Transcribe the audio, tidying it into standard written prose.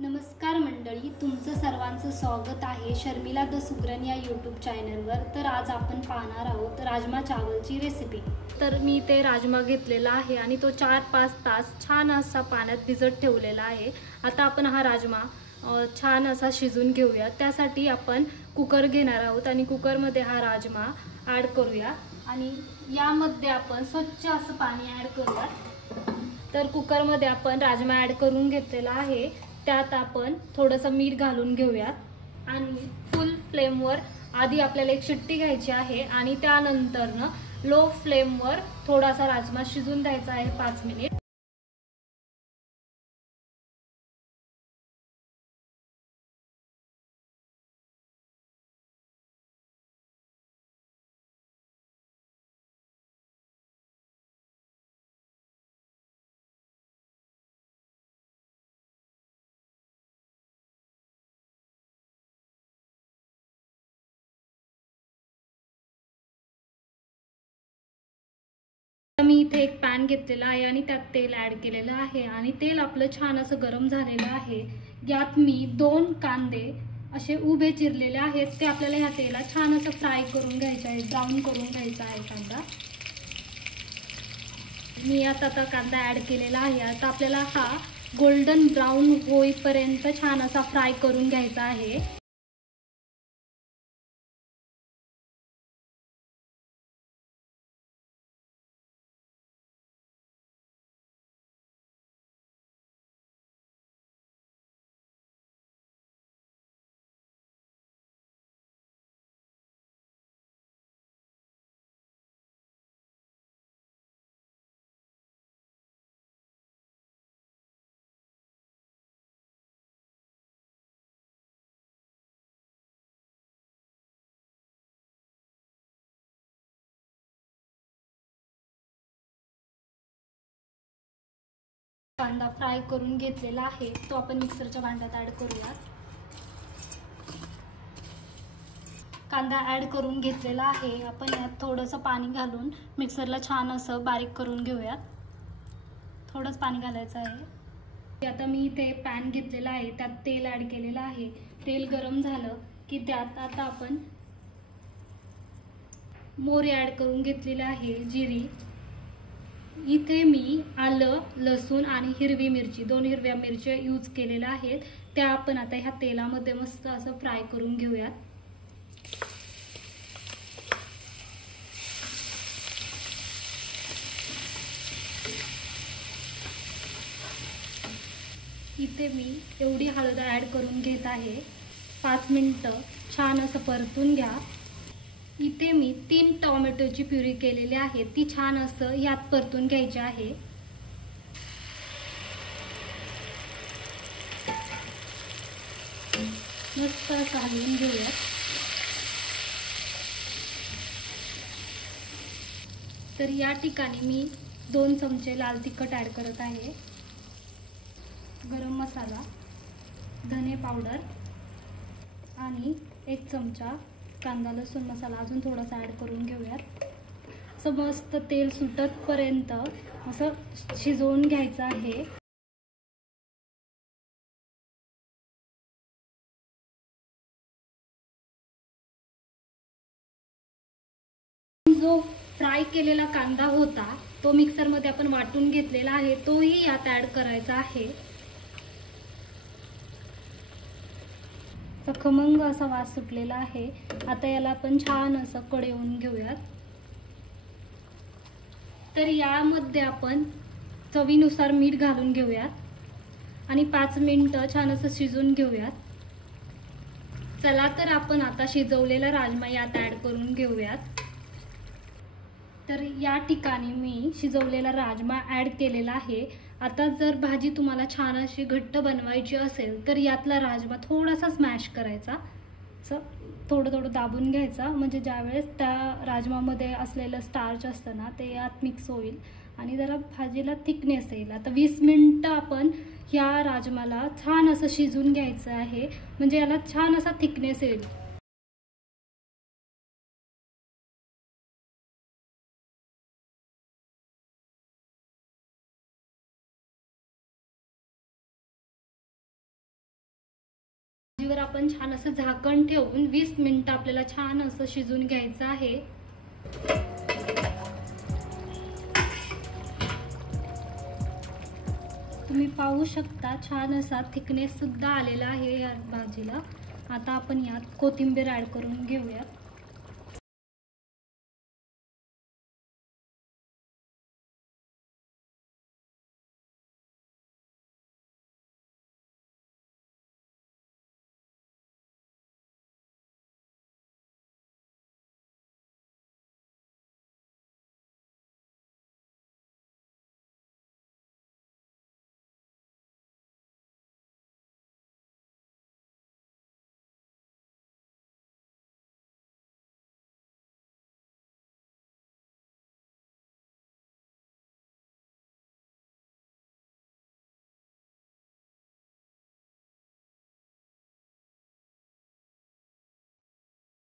नमस्कार मंडळी, तुमचं सर्वांचं स्वागत आहे शर्मिला द सुगरण या यूट्यूब चॅनलवर। तर आज आपण पाहणार आहोत राजमा चावलची रेसिपी। तर मी ते राजमा घेतलेला आहे आणि तो 4-5 तास छान असा पाण्यात भिजत ठेवलेला आहे। आता आपण हा राजमा छान असा शिजून घेऊया। त्यासाठी आपण कुकर घेणार आहोत आणि कुकरमध्ये हा राजमा ॲड करूया आणि यामध्ये आपण स्वच्छ असं पाणी ॲड करूया। तर कुकरमध्ये आपण राजमा ॲड करून घेतलेला आहे। त्यात आपण थोडंसं मीठ घालून घेऊयात आणि फुल फ्लेमवर आधी आपल्याला एक शिट्टी घ्यायची आहे आणि त्यानंतर लो फ्लेमवर थोडासा राजमा शिजून द्यायचा आहे 5 मिनिट। मी इथे एक पॅन घेतलेला आहे आणि त्यात तेल ॲड केलेलं आहे आणि तेल आपलं छान असं गरम झालेलं आहे। यात मी 2 कांदे असे उभे चिरलेले आहेत, ते आपल्याला ह्या तेलात छान असं फ्राय करून घ्यायचं आहे, ब्राऊन करून घ्यायचा आहे कांदा। मी आता कांदा ॲड केलेला आहे। आता आपल्याला हा गोल्डन ब्राऊन होईपर्यंत छान असा फ्राय करून घ्यायचा आहे। कांदा फ्राय करून घेतलेला आहे, तो आपण मिक्सरच्या भांड्यात ॲड करूया। कांदा ॲड करून घेतलेला आहे। आपण यात थोडंसं पाणी घालून मिक्सरला छान असं बारीक करून घेऊयात। थोडंच पाणी घालायचं आहे। आता मी इथे पॅन घेतलेला आहे, त्यात तेल ॲड केलेलं आहे। तेल गरम झालं की त्यात आता आपण मोहरी ॲड करून घेतलेली आहे, जिरी। इथे मी आलं, लसूण आणि हिरवी मिरची 2 हिरव्या मिरच्या यूज केलेल्या आहेत, त्या आपण आता ह्या तेलामध्ये मस्त असं फ्राय करून घेऊयात। इथे मी एवढी हळद ॲड करून घेत आहे। 5 मिनिटं छान असं परतून घ्या। इथे मी 3 टोमॅटोची प्युरी केलेली आहे, ती छान असं यात परतून घ्यायची आहे। मस्त असं हलवून घेऊया। तर या ठिकाणी मी 2 चमचे लाल तिखट ॲड करत आहे, गरम मसाला, धने पावडर आणि 1 चमचा कांदा लसूण मसाला अजून थोडासा ॲड करून घेऊयात। असं मस्त तेल सुटतपर्यंत असं शिजवून घ्यायचं आहे। जो फ्राय केलेला कांदा होता तो मिक्सरमध्ये आपण वाटून घेतलेला आहे, तोही यात ॲड करायचा आहे। खमंग असा वास सुटलेला आहे। आता याला आपण छान असं कढवून घेऊयात। तर यामध्ये आपण चवीनुसार मीठ घालून घेऊयात आणि 5 मिनिटं छान असं शिजून घेऊयात। चला तर आपण आता शिजवलेला राजमा यात ॲड करून घेऊयात। तर या ठिकाणी मी शिजवलेला राजमा ॲड केलेला आहे। आता जर भाजी तुम्हाला छान अशी घट्ट बनवायची असेल तर यातला राजमा थोडासा स्मॅश करायचा, असं थोडं दाबून घ्यायचा, म्हणजे ज्यावेळेस त्या राजमामध्ये असलेलं स्टार्च असतं ना ते यात मिक्स होईल आणि जरा भाजीला थिकनेस येईल। आता 20 मिनिटं आपण ह्या राजमाला छान असं शिजून घ्यायचं आहे, म्हणजे याला छान असा थिकनेस येईल। आपण छान असं झाकण ठेवून 20 मिनिटं आपल्याला छान असं शिजून घ्यायचं आहे. तुम्ही पाहू शकता छान असा थिकनेस सुद्धा आलेला आहे या भाजीला. आता आपण यात कोथिंबीर ऍड करून घेऊयात.